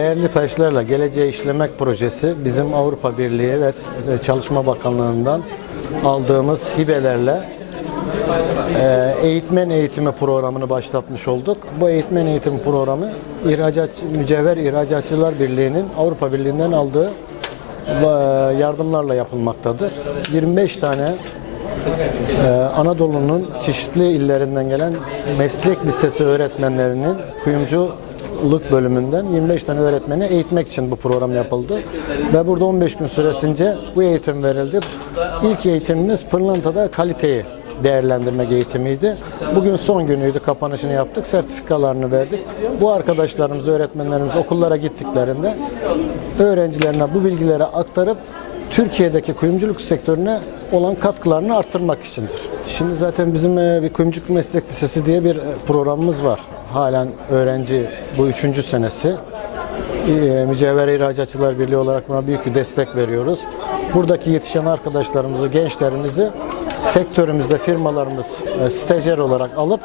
Değerli taşlarla geleceği işlemek projesi bizim Avrupa Birliği ve Çalışma Bakanlığı'ndan aldığımız hibelerle e, eğitmen eğitimi programını başlatmış olduk. Bu eğitmen eğitim programı ihracat Mücevher İhracatçılar Birliği'nin Avrupa Birliği'nden aldığı e, yardımlarla yapılmaktadır. 25 tane Anadolu'nun çeşitli illerinden gelen meslek lisesi öğretmenlerinin kuyumculuk bölümünden 25 tane öğretmeni eğitmek için bu program yapıldı. Ve burada 15 gün süresince bu eğitim verildi. İlk eğitimimiz pırlantada kaliteyi değerlendirmek eğitimiydi. Bugün son günüydü, kapanışını yaptık, sertifikalarını verdik. Bu arkadaşlarımız, öğretmenlerimiz okullara gittiklerinde öğrencilerine bu bilgileri aktarıp Türkiye'deki kuyumculuk sektörüne olan katkılarını arttırmak içindir. Şimdi zaten bizim e, bir kuyumculuk meslek lisesi diye bir e, programımız var. Halen öğrenci bu üçüncü senesi. E, Mücevher İhracatçılar Birliği olarak buna büyük bir destek veriyoruz. Buradaki yetişen arkadaşlarımızı, gençlerimizi sektörümüzde firmalarımız stajyer olarak alıp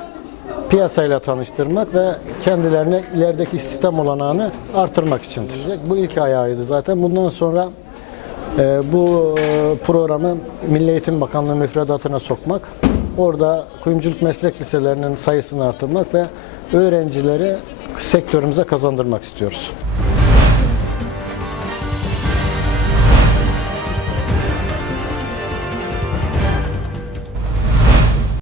piyasayla tanıştırmak ve kendilerine ilerideki istihdam olanağını artırmak içindir. Bu ilk ayağıydı zaten. Bundan sonra Bu e, programı Milli Eğitim Bakanlığı müfredatına sokmak, orada kuyumculuk meslek liselerinin sayısını artırmak ve öğrencileri sektörümüze kazandırmak istiyoruz.